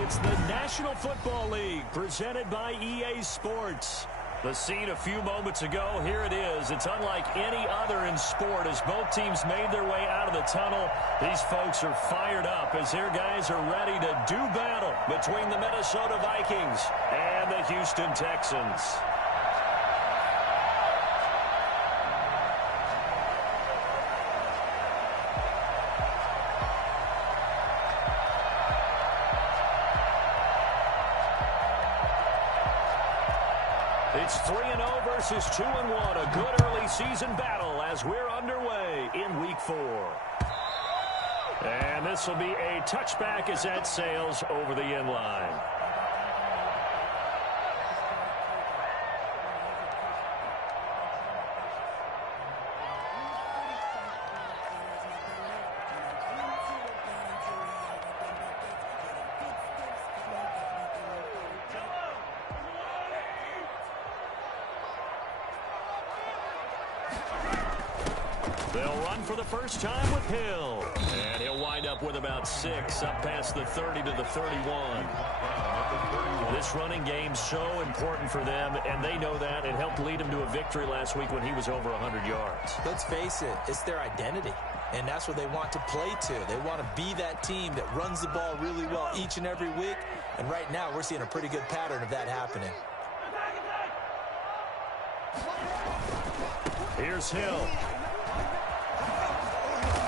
It's the National Football League presented by EA Sports. The scene a few moments ago, here it is. It's unlike any other in sport as both teams made their way out of the tunnel. These folks are fired up as their guys are ready to do battle between the Minnesota Vikings and the Houston Texans. It's 3-0 versus 2-1. A good early season battle as we're underway in Week 4. And this will be a touchback as that sails over the end line. They'll run for the first time with Hill. And he'll wind up with about 6 up past the 30 to the 31. This running game's so important for them, and they know that. It helped lead them to a victory last week when he was over 100 yards. Let's face it, it's their identity. And that's what they want to play to. They want to be that team that runs the ball really well each and every week. And right now, we're seeing a pretty good pattern of that happening. Here's Hill.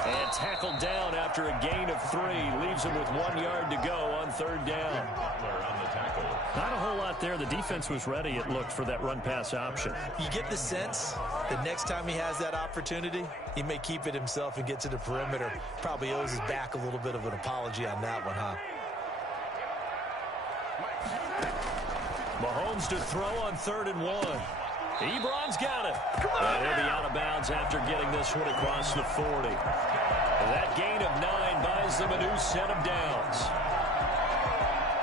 And tackled down after a gain of 3. Leaves him with 1 yard to go on 3rd down. Not a whole lot there. The defense was ready, it looked, for that run-pass option. You get the sense that next time he has that opportunity, he may keep it himself and get to the perimeter. Probably owes his back a little bit of an apology on that one, huh? Mahomes to throw on 3rd and 1. Ebron's got it. And he'll be out of bounds after getting this one across the 40. And that gain of 9 buys them a new set of downs.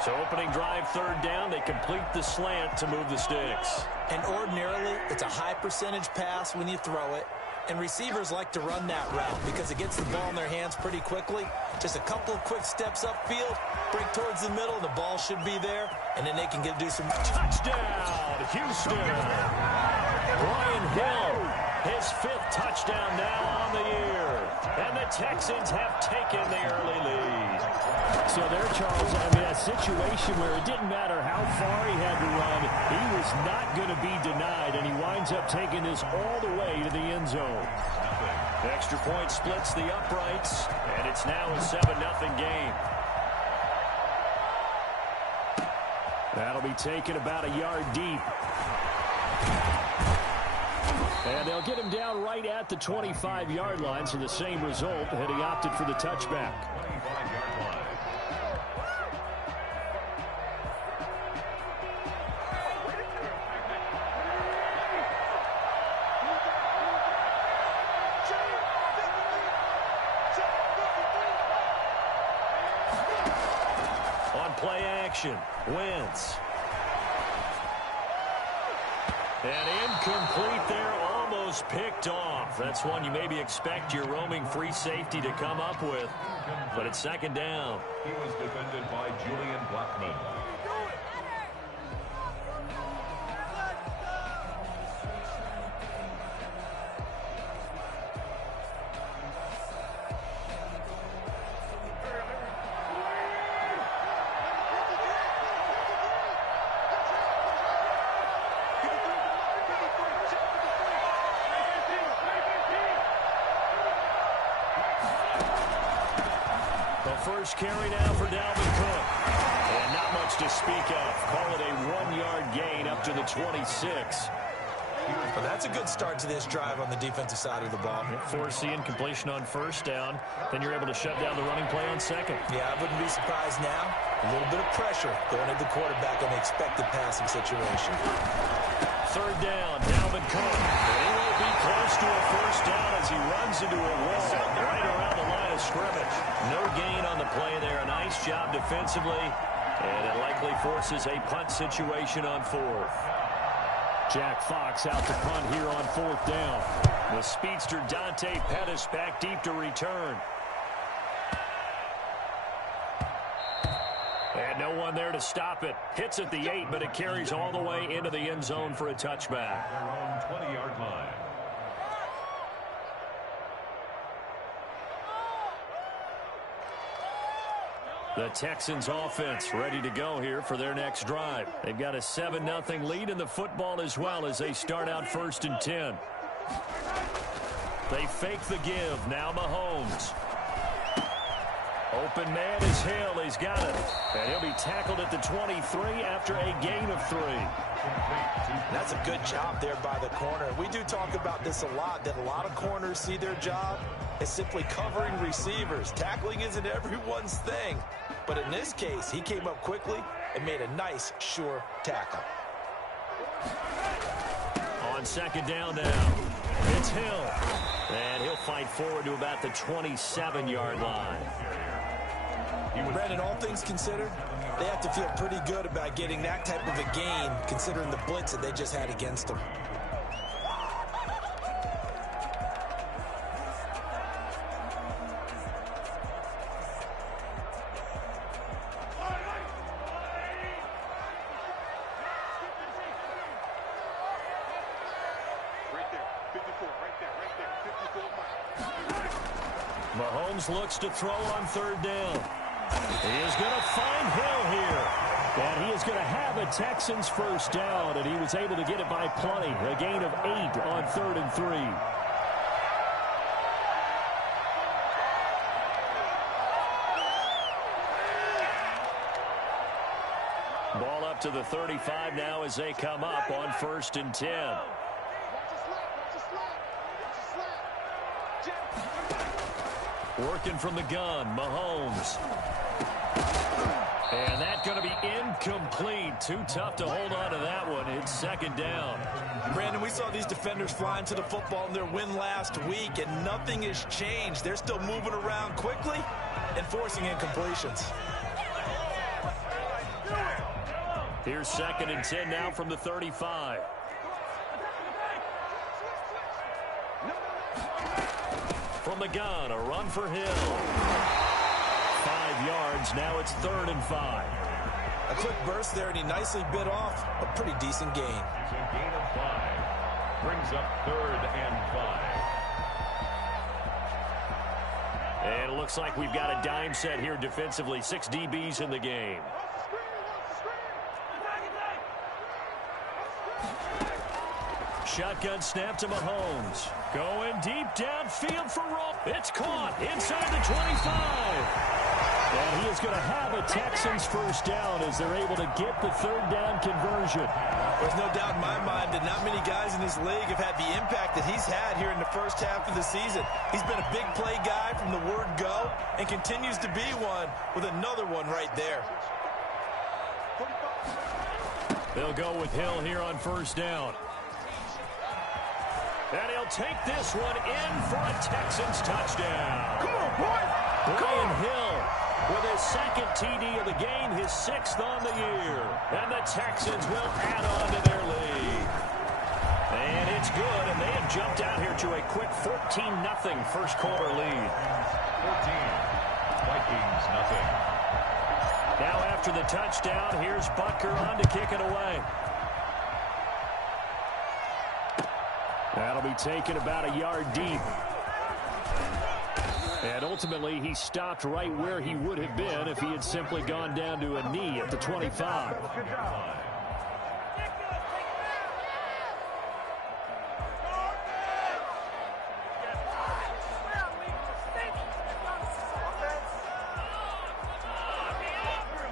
So opening drive, 3rd down, they complete the slant to move the sticks. And ordinarily, it's a high percentage pass when you throw it. And receivers like to run that route because it gets the ball in their hands pretty quickly. Just a couple of quick steps upfield, break towards the middle, the ball should be there, and then they can do some... Touchdown, Houston! Brian Hill, his 5th touchdown now on the year. And the Texans have taken the early lead. So there, Charles, I mean, a situation where it didn't matter how far he had to run, he was not going to be denied, and he winds up taking this all the way to the end zone. Extra point splits the uprights, and it's now a 7-0 game. That'll be taken about a yard deep. And they'll get him down right at the 25-yard line, so the same result had he opted for the touchback. On play action, Wentz. And incomplete there, almost picked off. That's one you maybe expect your roaming free safety to come up with. But it's 2nd down. He was defended by Julian Blackman. First carry now for Dalvin Cook. And not much to speak of. Call it a 1-yard gain up to the 26. Well, that's a good start to this drive on the defensive side of the ball. Force the incompletion on 1st down. Then you're able to shut down the running play on 2nd. Yeah, I wouldn't be surprised now. A little bit of pressure going at the quarterback on the expected passing situation. 3rd down, Dalvin Cook. And he won't be close to a 1st down as he runs into a wall right around the line of scrimmage. No gain on the play there. A nice job defensively. And it likely forces a punt situation on 4th. Jack Fox out to punt here on 4th down. The speedster Dante Pettis back deep to return. And no one there to stop it. Hits at the 8, but it carries all the way into the end zone for a touchback. Their own 20-yard line. The Texans offense ready to go here for their next drive. They've got a 7-0 lead in the football as well as they start out 1st and 10. They fake the give. Now Mahomes. Open man is Hill. He's got it. And he'll be tackled at the 23 after a gain of 3. That's a good job there by the corner. We do talk about this a lot, that a lot of corners see their job as simply covering receivers. Tackling isn't everyone's thing. But in this case, he came up quickly and made a nice, sure tackle. On 2nd down now, it's Hill. And he'll fight forward to about the 27-yard line. Brandon, all things considered, they have to feel pretty good about getting that type of a gain, considering the blitz that they just had against them. Mahomes looks to throw on 3rd down. He is going to find Hill here. And he is going to have a Texans 1st down, and he was able to get it by plenty. A gain of 8 on 3rd and 3. Ball up to the 35 now as they come up on 1st and 10. Working from the gun, Mahomes. And that's going to be incomplete. Too tough to hold on to that one. It's 2nd down. Brandon, we saw these defenders flying to the football in their win last week, and nothing has changed. They're still moving around quickly and forcing incompletions. Here's 2nd and 10 now from the 35. From the gun, a run for Hill. 5 yards, now it's 3rd and 5. A quick burst there, and he nicely bit off a pretty decent gain. It's a gain of 5. Brings up 3rd and 5. And it looks like we've got a dime set here defensively. 6 DBs in the game. Shotgun snap to Mahomes. Going deep downfield for Roll. It's caught inside the 25. And he is going to have a Texans 1st down as they're able to get the 3rd down conversion. There's no doubt in my mind that not many guys in this league have had the impact that he's had here in the 1st half of the season. He's been a big play guy from the word go and continues to be one with another one right there. They'll go with Hill here on 1st down. And he'll take this one in for a Texans touchdown. Come on, boy! Brian Hill with his 2nd TD of the game, his 6th on the year. And the Texans will add on to their lead. And it's good, and they have jumped out here to a quick 14-0 first quarter lead. 14. Vikings, nothing. Now after the touchdown, here's Butker on to kick it away. That'll be taken about a yard deep. And ultimately, he stopped right where he would have been if he had simply gone down to a knee at the 25.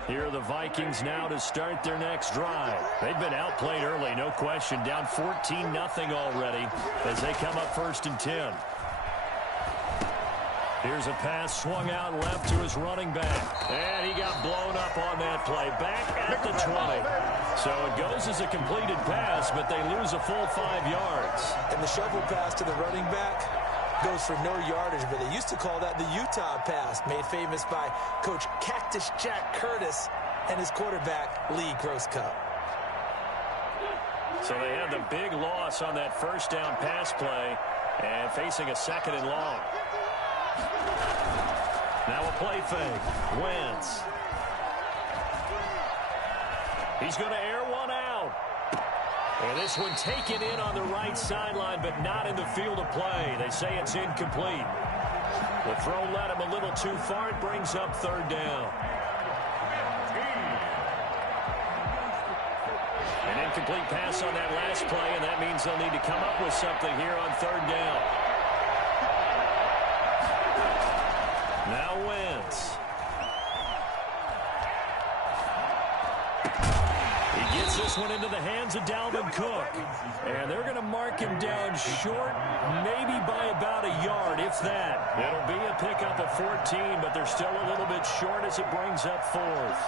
Here are the Vikings now to start their next drive. They've been outplayed early, no question. Down 14-0 already as they come up 1st and 10. Here's a pass swung out left to his running back. And he got blown up on that play. Back at the 20. So it goes as a completed pass, but they lose a full 5 yards. And the shovel pass to the running back goes for no yardage, but they used to call that the Utah pass, made famous by Coach Cactus Jack Curtis and his quarterback, Lee Grosscup. So they had the big loss on that 1st down pass play and facing a 2nd and long. Now a play fake. Wentz. He's going to air one out. And this one taken in on the right sideline, but not in the field of play. They say it's incomplete. The throw led him a little too far. It brings up third down. An incomplete pass on that last play, and that means they'll need to come up with something here on third down. Now Wentz. He gets this one into the hands of Dalvin Cook. And they're going to mark him down short, maybe by about a yard, if that. It'll be a pickup of 14, but they're still a little bit short as it brings up fourth.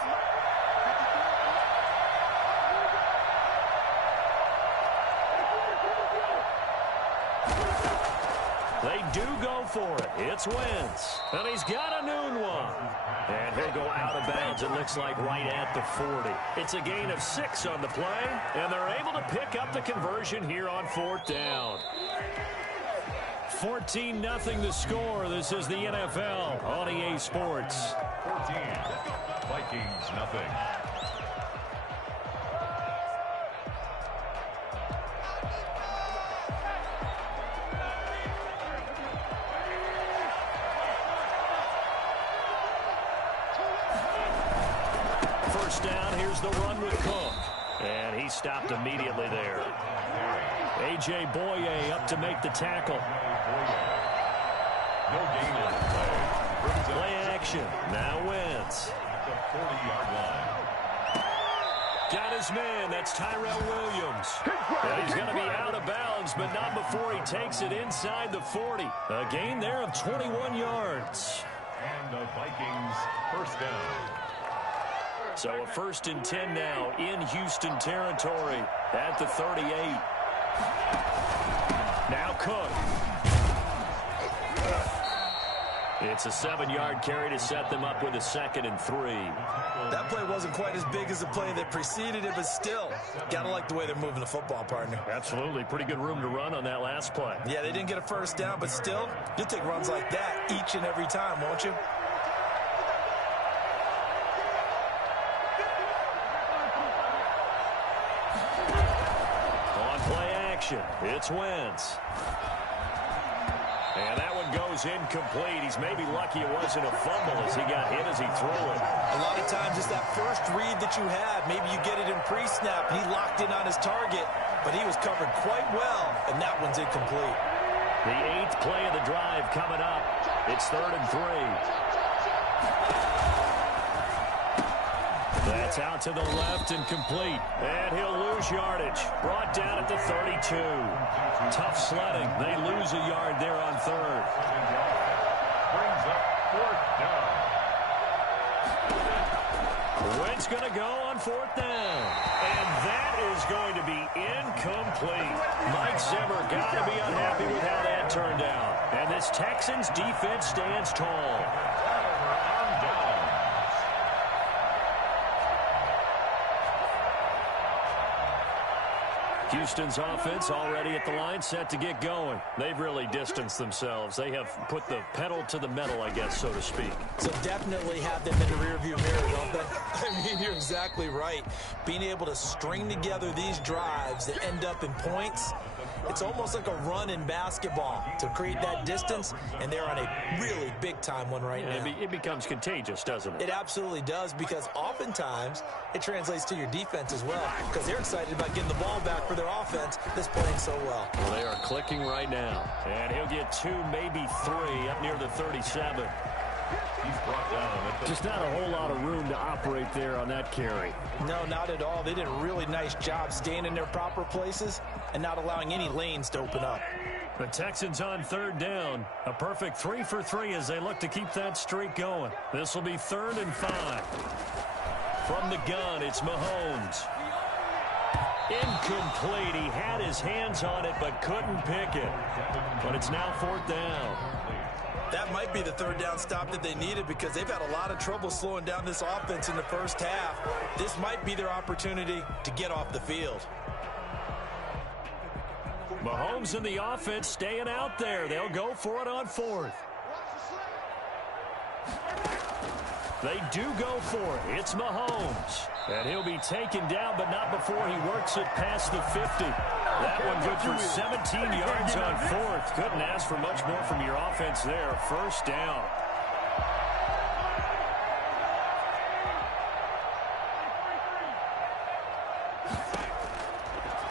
They do go for it. It's Wentz. And he's got a noon one. And he'll go out of bounds, it looks like, right at the 40. It's a gain of 6 on the play, and they're able to pick up the conversion here on fourth down. 14-0 the score. This is the NFL on EA Sports. 14. Vikings, nothing. First down, here's the run with Cook. And he stopped immediately there. A.J. Boye up to make the tackle. No gain on the play. Play action. Now Wentz. The 40-yard line. Got his man. That's Tyrell Williams. And he's going to be out of bounds, but not before he takes it inside the 40. A gain there of 21 yards. And the Vikings first down. So a 1st and 10 now in Houston territory at the 38. Now Cook. It's a 7-yard carry to set them up with a 2nd and 3. That play wasn't quite as big as the play that preceded it, but still, gotta like the way they're moving the football, partner. Absolutely. Pretty good room to run on that last play. Yeah, they didn't get a first down, but still, you'll take runs like that each and every time, won't you? It's Wentz. And that one goes incomplete. He's maybe lucky it wasn't a fumble as he got hit as he threw it. A lot of times it's that first read that you have. Maybe you get it in pre-snap. He locked in on his target, but he was covered quite well, and that one's incomplete. The 8th play of the drive coming up. It's 3rd and 3. That's out to the left and complete. And he'll lose yardage. Brought down at the 32. Tough sledding. They lose a yard there on 3rd. Brings up 4th down. Wentz going to go on 4th down. And that is going to be incomplete. Mike Zimmer got to be unhappy with how that turned out. And this Texans defense stands tall. Houston's offense already at the line, set to get going. They've really distanced themselves. They have put the pedal to the metal, I guess, so to speak. So definitely have them in the rearview mirror, don't they? I mean, you're exactly right. Being able to string together these drives that end up in points, it's almost like a run in basketball to create that distance, and they're on a really big-time one right now. It becomes contagious, doesn't it? It absolutely does, because oftentimes it translates to your defense as well, because they're excited about getting the ball back for their offense that's playing so well. Well, they are clicking right now. And he'll get 2, maybe 3 up near the 37. He's brought down. Just not a whole lot of room to operate there on that carry. No, not at all. They did a really nice job staying in their proper places and not allowing any lanes to open up. The Texans on 3rd down. A perfect 3 for 3 as they look to keep that streak going. This will be 3rd and 5. From the gun, it's Mahomes. Incomplete. He had his hands on it but couldn't pick it. But it's now 4th down. That might be the 3rd down stop that they needed, because they've had a lot of trouble slowing down this offense in the first half. This might be their opportunity to get off the field. Mahomes and the offense staying out there. They'll go for it on 4th. They do go for it. It's Mahomes. And he'll be taken down, but not before he works it past the 50. That one good for 17 yards on fourth. Couldn't ask for much more from your offense there. First down.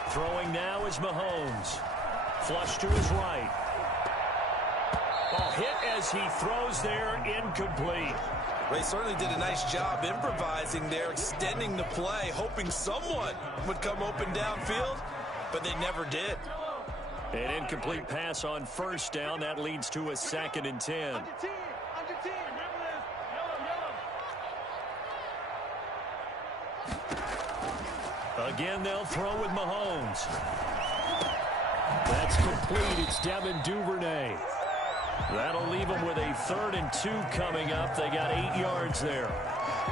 Throwing now is Mahomes. Flush to his right. Ball hit as he throws there, incomplete. They certainly did a nice job improvising there, extending the play, hoping someone would come open downfield, but they never did. An incomplete pass on first down. That leads to a 2nd and 10. Again, they'll throw with Mahomes. That's complete. It's Devin Duvernay. That'll leave them with a 3rd and 2 coming up. They got 8 yards there.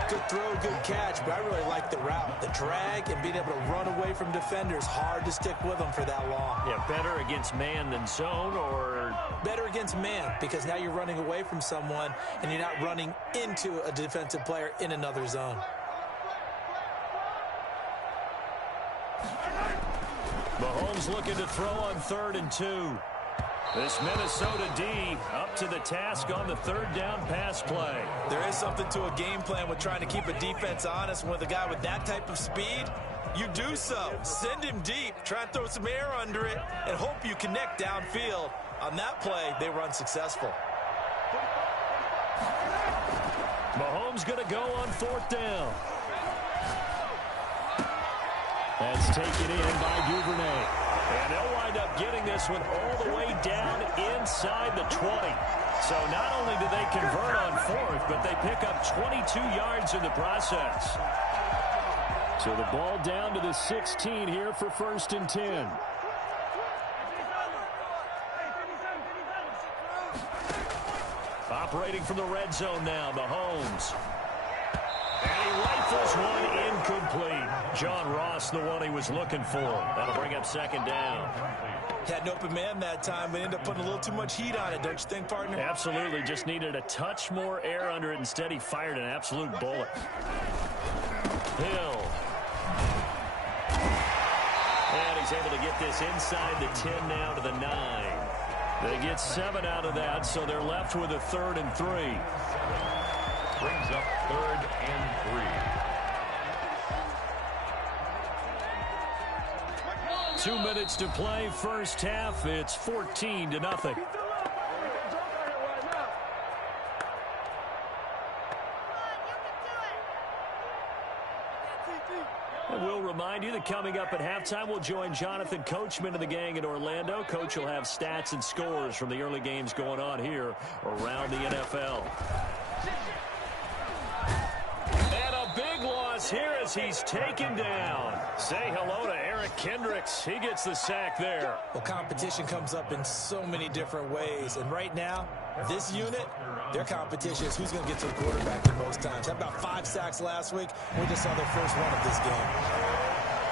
Good throw, good catch, but I really like the route. The drag and being able to run away from defenders, hard to stick with them for that long. Yeah, better against man than zone, or? Better against man, because now you're running away from someone and you're not running into a defensive player in another zone. Mahomes looking to throw on 3rd and 2. This Minnesota D up to the task on the 3rd down pass play. There is something to a game plan with trying to keep a defense honest. With a guy with that type of speed, you do so. Send him deep, try and throw some air under it, and hope you connect downfield. On that play, they were unsuccessful. Mahomes going to go on 4th down. That's taken in by Duvernay. And they'll wind up getting this one all the way down inside the 20. So not only do they convert on 4th, but they pick up 22 yards in the process. So the ball down to the 16 here for 1st and 10. Operating from the red zone now, Mahomes. And he rifles one incomplete. John Ross, the one he was looking for. That'll bring up 2nd down. Had an open man that time, but ended up putting a little too much heat on it, don't you think, partner? Absolutely. Just needed a touch more air under it. Instead, he fired an absolute bullet. Hill. And he's able to get this inside the 10 now to the 9. They get 7 out of that, so they're left with a 3rd and 3. Brings up 3rd and 3. 2 minutes to play, first half. It's 14-0. And we'll remind you that coming up at halftime, we'll join Jonathan Coachman of the gang in Orlando. Coach will have stats and scores from the early games going on here around the NFL. And a big loss here as he's taken down. Say hello to Eric Kendricks. He gets the sack there. Well, competition comes up in so many different ways. And right now, this unit, their competition is who's going to get to the quarterback the most times. Had about 5 sacks last week. We just saw their first one of this game.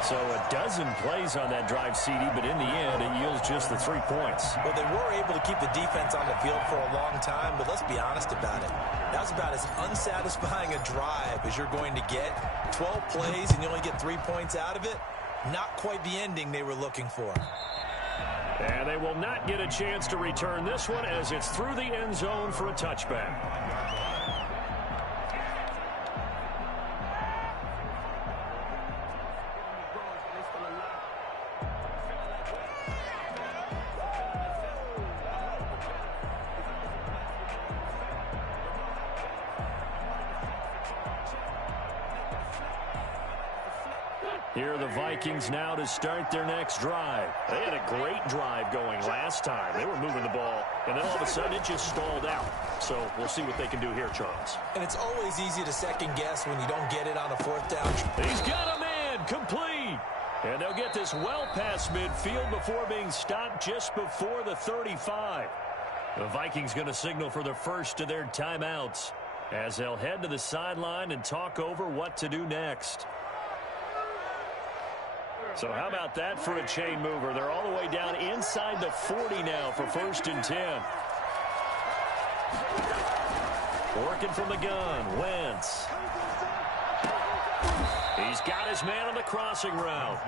So a dozen plays on that drive, CD, but in the end, it yields just the 3 points. Well, they were able to keep the defense on the field for a long time, but let's be honest about it. That was about as unsatisfying a drive as you're going to get. 12 plays and you only get 3 points out of it. Not quite the ending they were looking for. And they will not get a chance to return this one as it's through the end zone for a touchback. Here are the Vikings now to start their next drive. They had a great drive going last time. They were moving the ball, and then all of a sudden it just stalled out. So we'll see what they can do here, Charles. And it's always easy to second guess when you don't get it on a 4th down. He's got a man, complete. And they'll get this well past midfield before being stopped just before the 35. The Vikings going to signal for the first of their timeouts as they'll head to the sideline and talk over what to do next. So how about that for a chain mover? They're all the way down inside the 40 now for 1st and 10. Working from the gun, Wentz. He's got his man on the crossing route.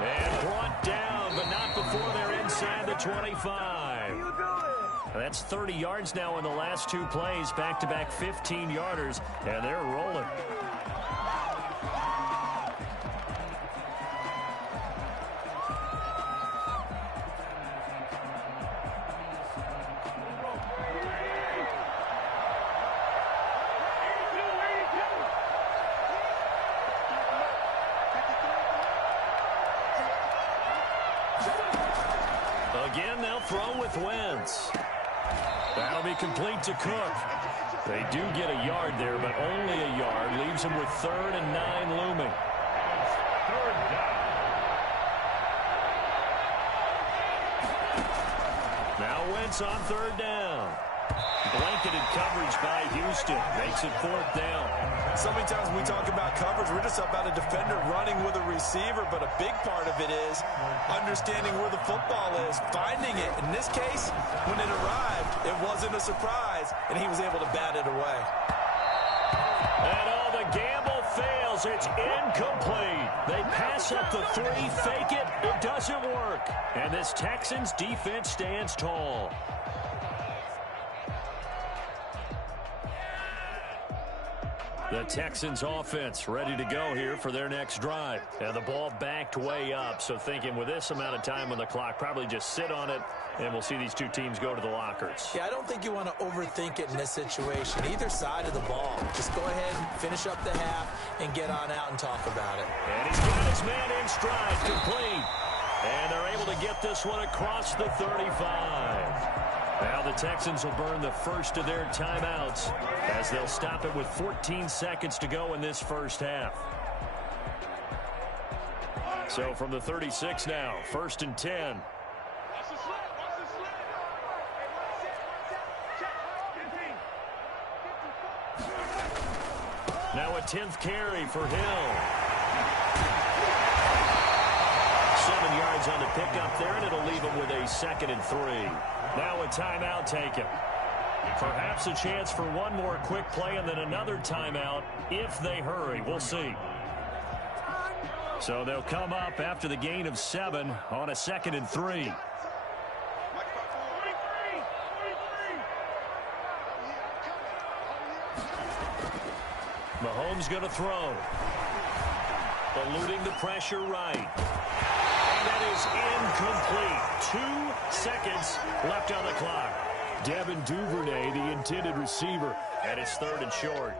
And brought down, but not before they're inside the 25. That's 30 yards now in the last two plays, back-to-back 15-yarders, and they're rolling. Again, they'll throw with Wentz. That'll be complete to Cook. They do get a yard there, but only a yard. Leaves them with 3rd and 9 looming. Third down. Now Wentz on 3rd down. Blanketed coverage by Houston. Makes it 4th down. So many times when we talk about coverage, we're just about a defender running with a receiver, but a big part of it is understanding where the football is, finding it. In this case, when it arrived, it wasn't a surprise, and he was able to bat it away. And the gamble fails. It's incomplete. They pass up the 3, fake it. It doesn't work. And this Texans defense stands tall. The Texans offense ready to go here for their next drive. And the ball backed way up, so thinking with this amount of time on the clock, probably just sit on it, and we'll see these two teams go to the lockers. Yeah, I don't think you want to overthink it in this situation. Either side of the ball. Just go ahead and finish up the half and get on out and talk about it. And he's got his man in stride, complete. And they're able to get this one across the 35. Now the Texans will burn the first of their timeouts as they'll stop it with 14 seconds to go in this first half. So from the 36 now, 1st and 10. Now a 10th carry for Hill. 7 yards on the pickup there, and it'll leave him with a 2nd and 3. Now a timeout taken. Perhaps a chance for one more quick play and then another timeout if they hurry. We'll see. So they'll come up after the gain of 7 on a 2nd and 3. Mahomes going to throw. Eluding the pressure right. And that is incomplete. 2 seconds left on the clock. Devin Duvernay, the intended receiver. And it's 3rd and short.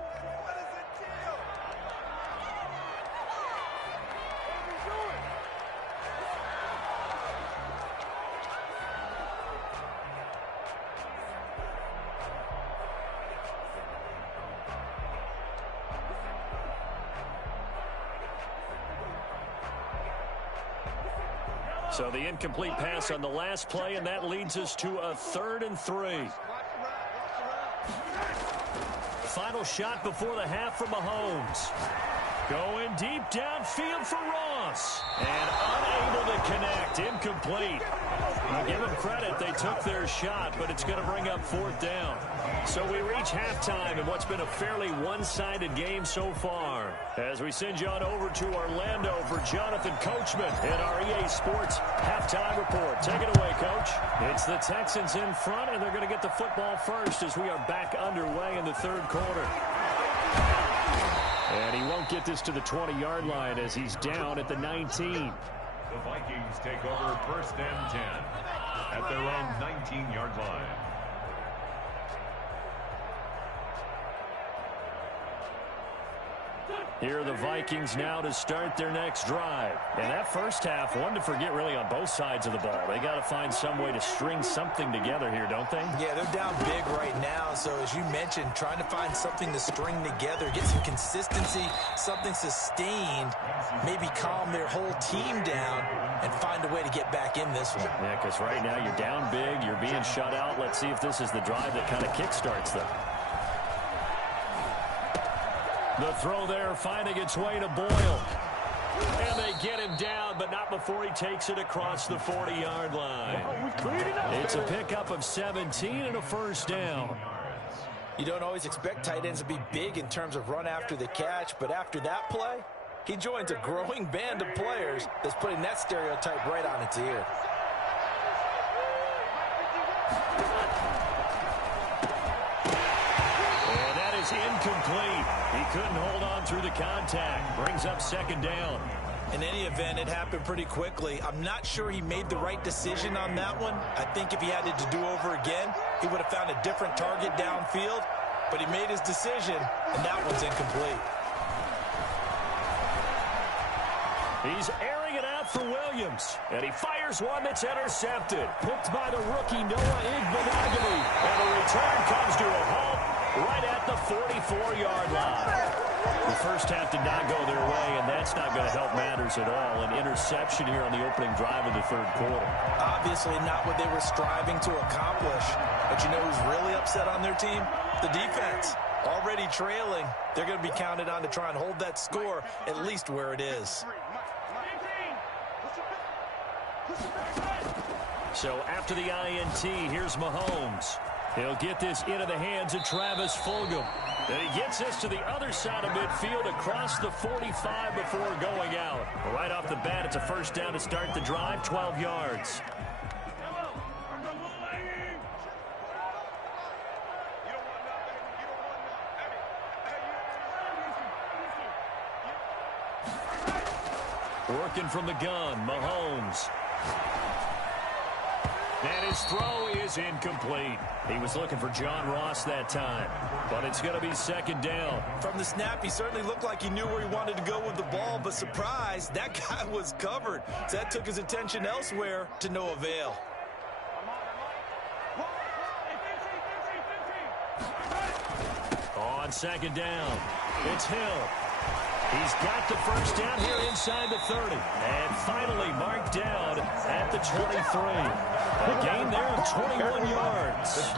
So the incomplete pass on the last play, and that leads us to a 3rd and 3. Final shot before the half from Mahomes. Going deep downfield for Ross. And unable to connect. Incomplete. I'll give them credit. They took their shot, but it's going to bring up 4th down. So we reach halftime in what's been a fairly one-sided game so far. As we send you on over to Orlando for Jonathan Coachman in our EA Sports halftime report. Take it away, Coach. It's the Texans in front, and they're going to get the football first as we are back underway in the 3rd quarter. And he won't get this to the 20-yard line as he's down at the 19. The Vikings take over 1st and 10 at their own 19-yard line. Here are the Vikings now to start their next drive. And that first half, one to forget really on both sides of the ball. They got to find some way to string something together here, don't they? Yeah, they're down big right now. So as you mentioned, trying to find something to string together, get some consistency, something sustained, maybe calm their whole team down and find a way to get back in this one. Yeah, because right now you're down big, you're being shut out. Let's see if this is the drive that kind of kickstarts them. The throw there finding its way to Boyle. And they get him down, but not before he takes it across the 40-yard line. It's a pickup of 17 and a 1st down. You don't always expect tight ends to be big in terms of run after the catch, but after that play, he joins a growing band of players that's putting that stereotype right on its ear. And that is incomplete. He couldn't hold on through the contact. Brings up second down. In any event, it happened pretty quickly. I'm not sure he made the right decision on that one. I think if he had it to do over again, he would have found a different target downfield. But he made his decision, and that one's incomplete. He's airing it out for Williams. And he fires one that's intercepted. Picked by the rookie Noah Igbenogany. And the return comes to a halt right at the 44-yard line. The first half did not go their way, and that's not going to help matters at all. An interception here on the opening drive of the third quarter. Obviously not what they were striving to accomplish. But you know who's really upset on their team? The defense. Already trailing. They're going to be counted on to try and hold that score at least where it is. So after the INT, here's Mahomes. He'll get this into the hands of Travis Fulgham. And he gets this to the other side of midfield across the 45 before going out. Right off the bat, it's a first down to start the drive, 12 yards. Working from the gun, Mahomes. And his throw is incomplete. He was looking for John Ross that time, but it's going to be second down. From the snap, he certainly looked like he knew where he wanted to go with the ball, but surprise, that guy was covered. So that took his attention elsewhere to no avail. On second down, it's Hill. He's got the first down here inside the 30. And finally marked down at the 23. A gain there of 21 yards.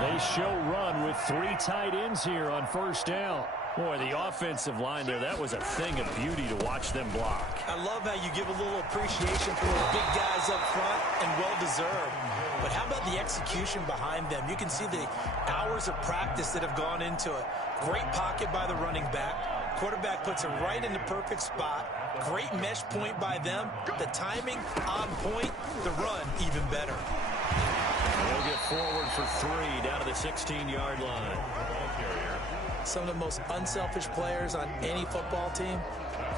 They show run with 3 tight ends here on first down. Boy, the offensive line there, that was a thing of beauty to watch them block. I love how you give a little appreciation for those big guys up front, and well-deserved. But how about the execution behind them? You can see the hours of practice that have gone into it. Great pocket by the running back. Quarterback puts it right in the perfect spot. Great mesh point by them. The timing on point. The run even better. He'll get forward for 3 down to the 16-yard line. Some of the most unselfish players on any football team,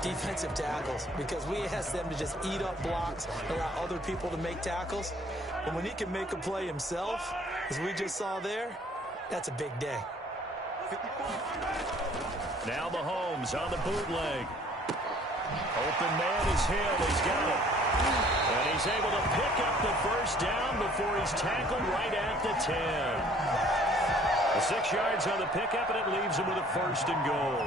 defensive tackles, because we ask them to just eat up blocks, allow other people to make tackles. And when he can make a play himself, as we just saw there, that's a big day. Now Mahomes on the bootleg. Open man is Hill. He's got it. And he's able to pick up the first down before he's tackled right at the 10. 6 yards on the pickup, and it leaves him with a first and goal.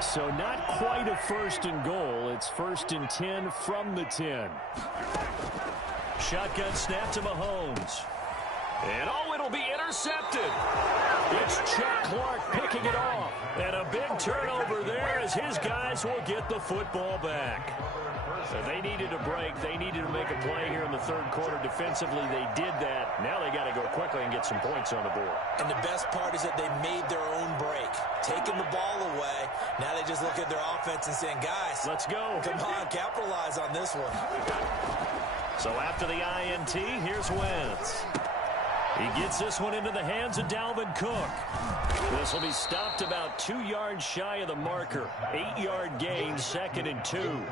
So not quite a first and goal. It's first and 10 from the 10. Shotgun snap to Mahomes. And oh, it'll be intercepted. It's Chuck Clark picking it off. And a big turnover there as his guys will get the football back. So they needed a break. They needed to make a play here in the third quarter. Defensively, they did that. Now they got to go quickly and get some points on the board. And the best part is that they made their own break. Taking the ball away. Now they just look at their offense and saying, guys, let's go. Come on, capitalize on this one. So after the INT, here's Wentz. He gets this one into the hands of Dalvin Cook. This will be stopped about 2 yards shy of the marker. 8-yard gain, 2nd and 2.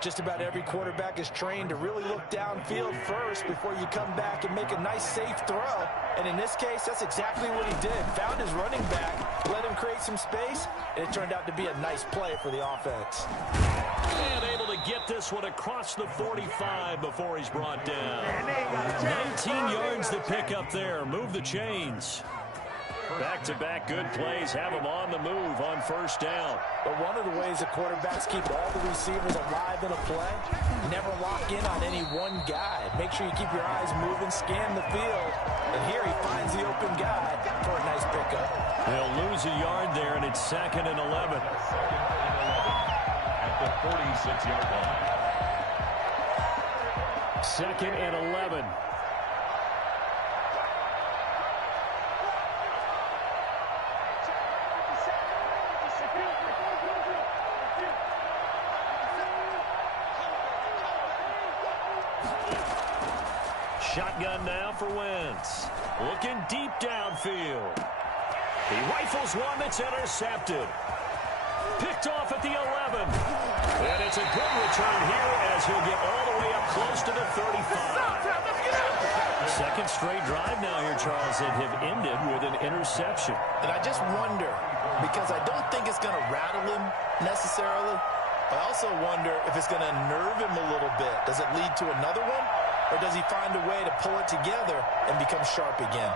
Just about every quarterback is trained to really look downfield first before you come back and make a nice, safe throw. And in this case, that's exactly what he did. Found his running back, let him create some space, and it turned out to be a nice play for the offense. And able to get this one across the 45 before he's brought down. 19 yards to pick up there. Move the chains. Back-to-back good plays have him on the move on first down. But one of the ways the quarterbacks keep all the receivers alive in a play, never lock in on any one guy. Make sure you keep your eyes moving, scan the field. And here he finds the open guy for a nice pickup. They'll lose a yard there, and it's 2nd and 11. At the 46-yard line. 2nd and 11. Shotgun now for Wentz. Looking deep downfield. He rifles one that's intercepted. Picked off at the 11. And it's a good return here as he'll get all the way up close to the 35. Second straight drive now here, Charles, that have ended with an interception. And I just wonder, because I don't think it's going to rattle him necessarily, I also wonder if it's going to nerve him a little bit. Does it lead to another one? Or does he find a way to pull it together and become sharp again?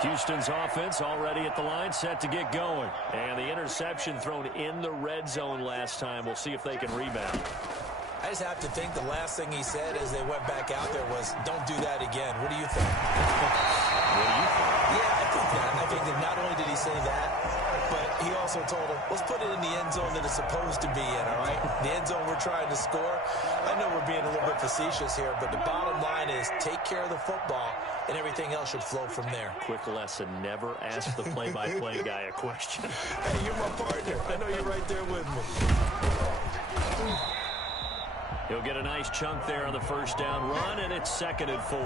Houston's offense already at the line, set to get going. And the interception thrown in the red zone last time. We'll see if they can rebound. I just have to think the last thing he said as they went back out there was, don't do that again. What do you think? What do you think? Yeah, I think that. I think that not only did he say that, but he also told him, let's put it in the end zone that it's supposed to be in, all right? The end zone we're trying to score. I know we're being a little bit facetious here, but the bottom line is take care of the football, and everything else should flow from there. Quick lesson, never ask the play-by-play guy a question. Hey, you're my partner. I know you're right there with me. He'll get a nice chunk there on the first down run, and it's 2nd and 4.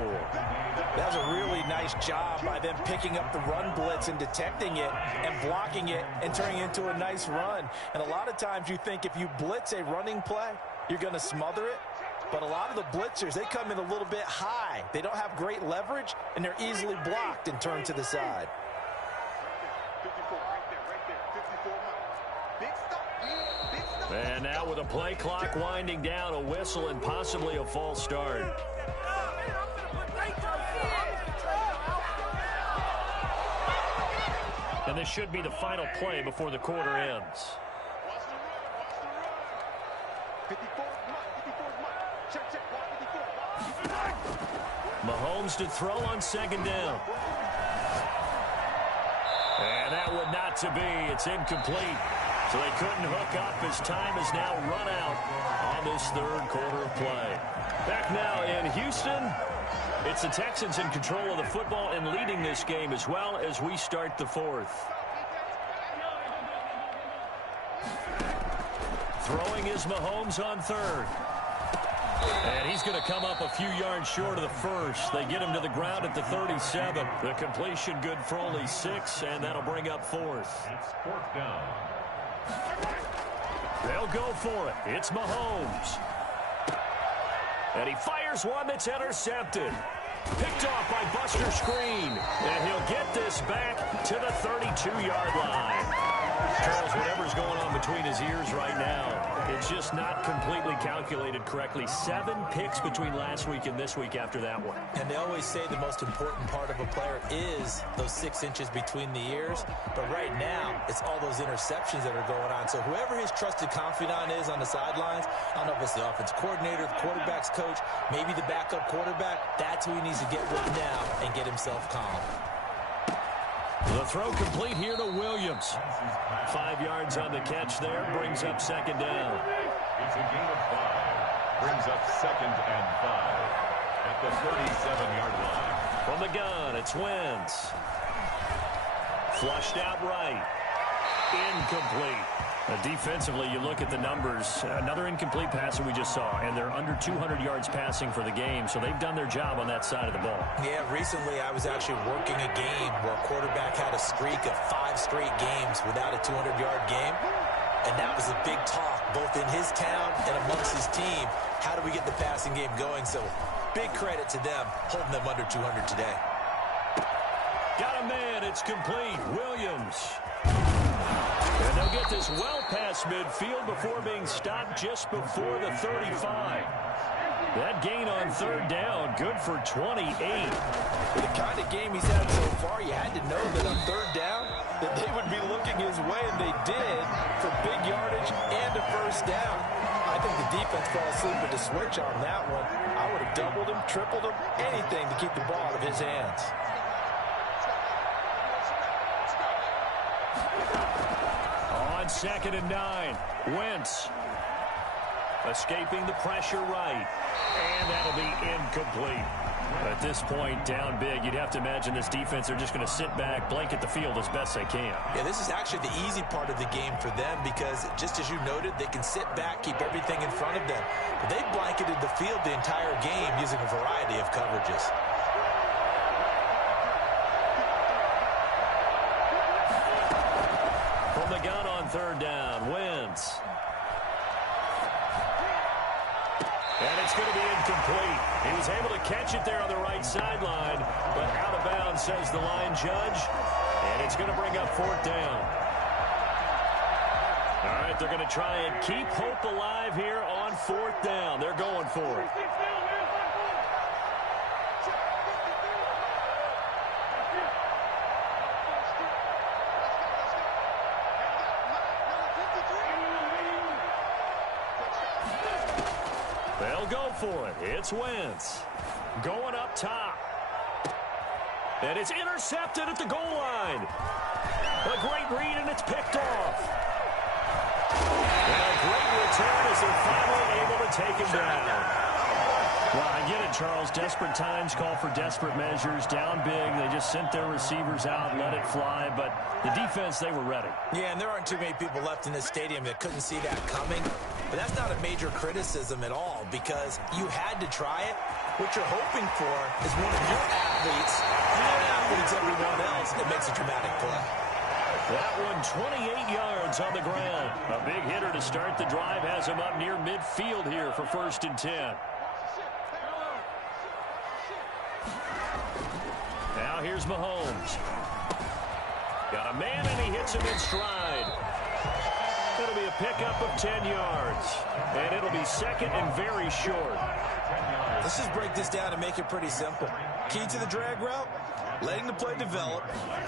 That was a really nice job by them picking up the run blitz and detecting it and blocking it and turning it into a nice run. And a lot of times you think if you blitz a running play, you're going to smother it. But a lot of the blitzers, they come in a little bit high. They don't have great leverage, and they're easily blocked and turned to the side. And now with a play clock winding down, a whistle and possibly a false start. And this should be the final play before the quarter ends. Mahomes to throw on 2nd down. And that would not to be. It's incomplete. So they couldn't hook up as time has now run out on this 3rd quarter of play. Back now in Houston, it's the Texans in control of the football and leading this game as well as we start the 4th. Throwing is Mahomes on 3rd. And he's going to come up a few yards short of the first. They get him to the ground at the 37. The completion good for only 6, and that'll bring up 4th. It's 4th down. They'll go for it. It's Mahomes. And he fires one that's intercepted. Picked off by Buster Screen. And he'll get this back to the 32-yard line. Charles, whatever's going on between his ears right now, it's just not completely calculated correctly. 7 picks between last week and this week after that one. And they always say the most important part of a player is those 6 inches between the ears. But right now, it's all those interceptions that are going on. So whoever his trusted confidant is on the sidelines, I don't know if it's the offense coordinator, the quarterback's coach, maybe the backup quarterback, that's who he needs to get with now and get himself calm. The throw complete here to Williams. 5 yards on the catch there, brings up 2nd down. It's a gain of 5. Brings up 2nd and 5 at the 37-yard line. From the gun, it's Wentz. Flushed out right. Incomplete. Defensively, you look at the numbers. Another incomplete pass that we just saw, and they're under 200 yards passing for the game, so they've done their job on that side of the ball. Yeah, recently I was actually working a game where a quarterback had a streak of 5 straight games without a 200-yard game, and that was a big talk, both in his town and amongst his team. How do we get the passing game going? So big credit to them, holding them under 200 today. Got a man, it's complete. Williams. And they'll get this well past midfield before being stopped just before the 35. That gain on 3rd down, good for 28. With the kind of game he's had so far, you had to know that on 3rd down, that they would be looking his way, and they did, for big yardage and a 1st down. I think the defense fell asleep with the switch on that one. I would have doubled him, tripled him, anything to keep the ball out of his hands. On 2nd and 9, Wentz. Escaping the pressure right. And that'll be incomplete. At this point, down big, you'd have to imagine this defense are just going to sit back, blanket the field as best they can. Yeah, this is actually the easy part of the game for them because, just as you noted, they can sit back, keep everything in front of them. But they've blanketed the field the entire game using a variety of coverages. From the gun on third down, Wentz. And it's going to be incomplete. He was able to catch it there on the right sideline, but out of bounds, says the line judge. And it's going to bring up fourth down. All right, they're going to try and keep hope alive here on fourth down. They're going for it. They'll go for it. It's Wentz. Going up top. And it's intercepted at the goal line. A great read, and it's picked off. And a great return as they're finally able to take him down. Well, I get it, Charles. Desperate times call for desperate measures. Down big, they just sent their receivers out, let it fly. But the defense, they were ready. Yeah, and there aren't too many people left in this stadium that couldn't see that coming. But that's not a major criticism at all because you had to try it. What you're hoping for is one of your athletes out-athletes everyone else that makes a dramatic play. That one 28 yards on the ground. A big hitter to start the drive has him up near midfield here for 1st and 10. Now here's Mahomes. Got a man, and he hits him in stride. It'll be a pickup of 10 yards. And it'll be second and very short. Let's just break this down and make it pretty simple. Key to the drag route, letting the play develop,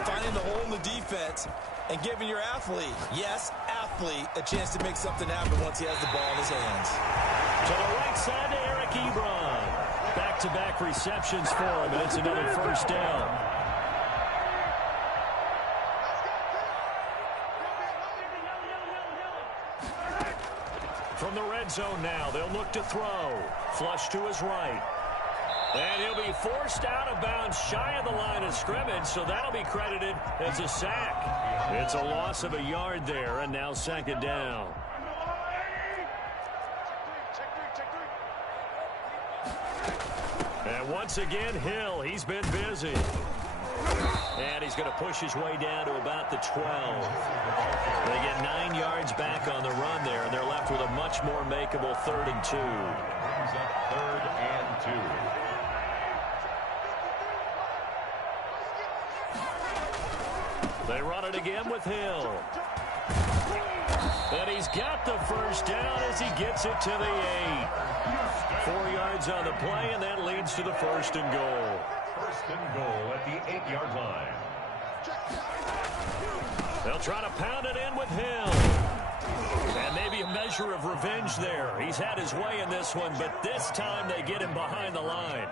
finding the hole in the defense, and giving your athlete, yes, athlete, a chance to make something happen once he has the ball in his hands. To the right side to Eric Ebron. Back-to-back receptions for him, and it's another first down. From the red zone now, they'll look to throw. Flush to his right. And he'll be forced out of bounds shy of the line of scrimmage, so that'll be credited as a sack. It's a loss of a yard there, and now second down. And once again, Hill, he's been busy. And he's going to push his way down to about the 12. They get 9 yards back on the run there, and they're left with a much more makeable 3rd and 2. Brings up 3rd and 2. They run it again with Hill. And he's got the first down as he gets it to the 8. 4 yards on the play, and that leads to the 1st and goal. 1st and goal at the 8-yard line. They'll try to pound it in with Hill. And maybe a measure of revenge there. He's had his way in this one, but this time they get him behind the line.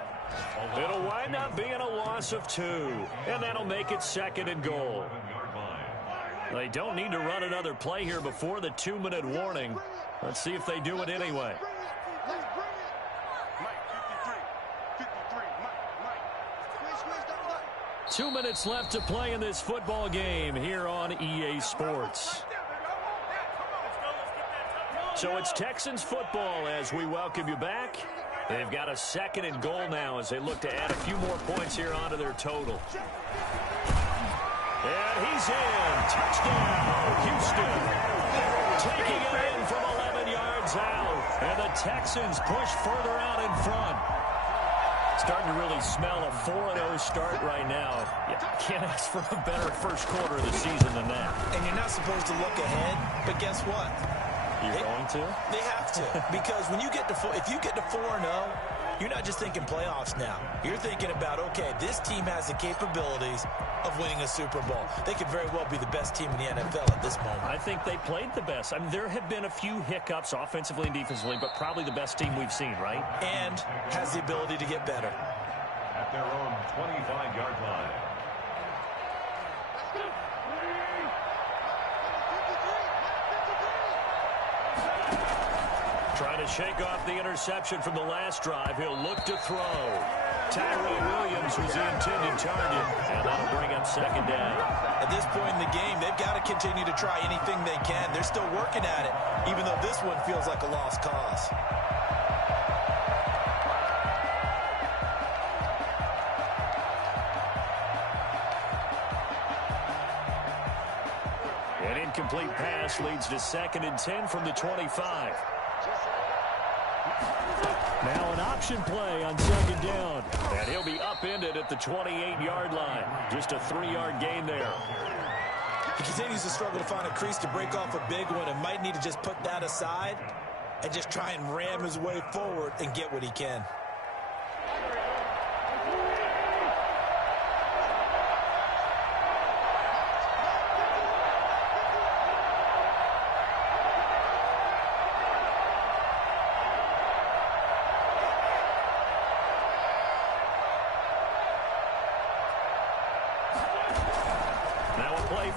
It'll wind up being a loss of 2, and that'll make it 2nd and goal. They don't need to run another play here before the 2-minute warning. Let's see if they do it anyway. Two minutes left to play in this football game here on EA Sports. So it's Texans football as we welcome you back. They've got a 2nd and goal now as they look to add a few more points here onto their total. And he's in. Touchdown, Houston. Taking it in from 11 yards out. And the Texans push further out in front. Starting to really smell a 4-0 start right now. You can't ask for a better first quarter of the season than that. And you're not supposed to look ahead, but guess what? You're going to? They have to. Because when you get to if you get to 4-0, you're not just thinking playoffs now. You're thinking about, okay, this team has the capabilities of winning a Super Bowl. They could very well be the best team in the NFL at this moment. I think they played the best. I mean, there have been a few hiccups offensively and defensively, but probably the best team we've seen, right? And has the ability to get better. At their own 25-yard line. Trying to shake off the interception from the last drive. He'll look to throw. Tyrell Williams was the intended target, and that'll bring up second down. At this point in the game, they've got to continue to try anything they can. They're still working at it, even though this one feels like a lost cause. An incomplete pass leads to 2nd and 10 from the 25. Now an option play on 2nd down. And he'll be upended at the 28-yard line. Just a 3-yard gain there. He continues to struggle to find a crease to break off a big one and might need to just put that aside and just try and ram his way forward and get what he can.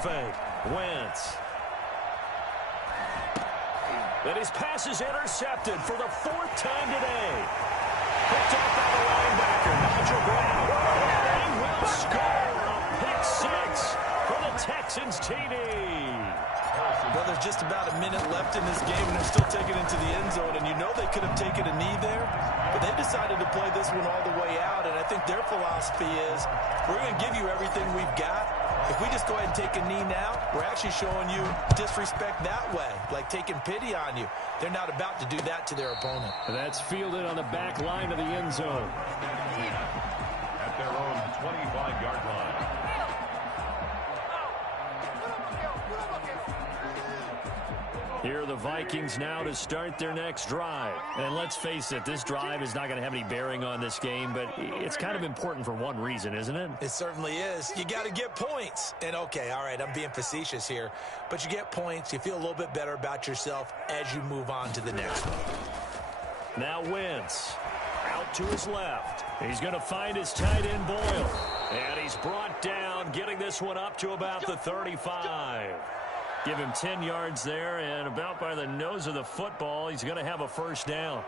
Fake. Wentz. And his pass is intercepted for the 4th time today. Picked up by the linebacker, Nigel Brown. And they will score a pick 6 for the Texans TD. Well, there's just about a minute left in this game, and they're still taking it to the end zone. And you know they could have taken a knee there, but they decided to play this one all the way out. And I think their philosophy is, we're going to give you everything we've got. If we just go ahead and take a knee now, we're actually showing you disrespect that way, like taking pity on you. They're not about to do that to their opponent. That's fielded on the back line of the end zone. At their own 25-yard line. Here are the Vikings now to start their next drive. And let's face it, this drive is not going to have any bearing on this game, but it's kind of important for one reason, isn't it? It certainly is. You got to get points. And, okay, all right, I'm being facetious here, but you get points. You feel a little bit better about yourself as you move on to the next one. Now Wentz out to his left. He's going to find his tight end Boyle. And he's brought down, getting this one up to about the 35. Give him 10 yards there, and about by the nose of the football, he's going to have a first down.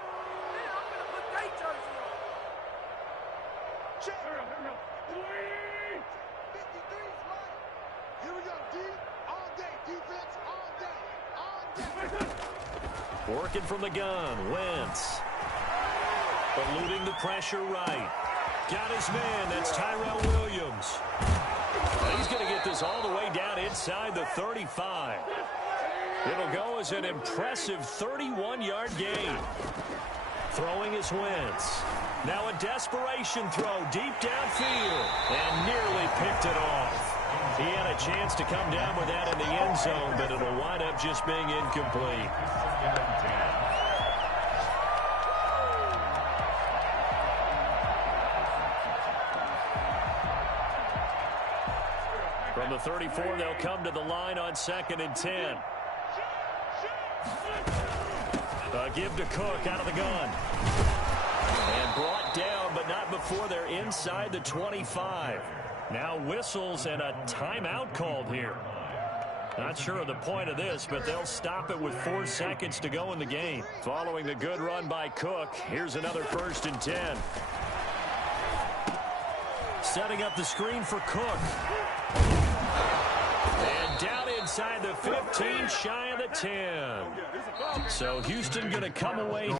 Working from the gun, Wentz. Eluding the pressure right. Got his man, that's Tyrell Williams. He's going to get this all the way down inside the 35. It'll go as an impressive 31-yard gain. Throwing is Wentz. Now a desperation throw deep downfield and nearly picked it off. He had a chance to come down with that in the end zone, but it'll wind up just being incomplete. From the 34, they'll come to the line on 2nd and 10. Give to Cook out of the gun. And brought down, but not before they're inside the 25. Now whistles and a timeout called here. Not sure of the point of this, but they'll stop it with 4 seconds to go in the game. Following the good run by Cook, here's another 1st and 10. Setting up the screen for Cook. And down inside the 15, shy of the 10. So Houston going to come away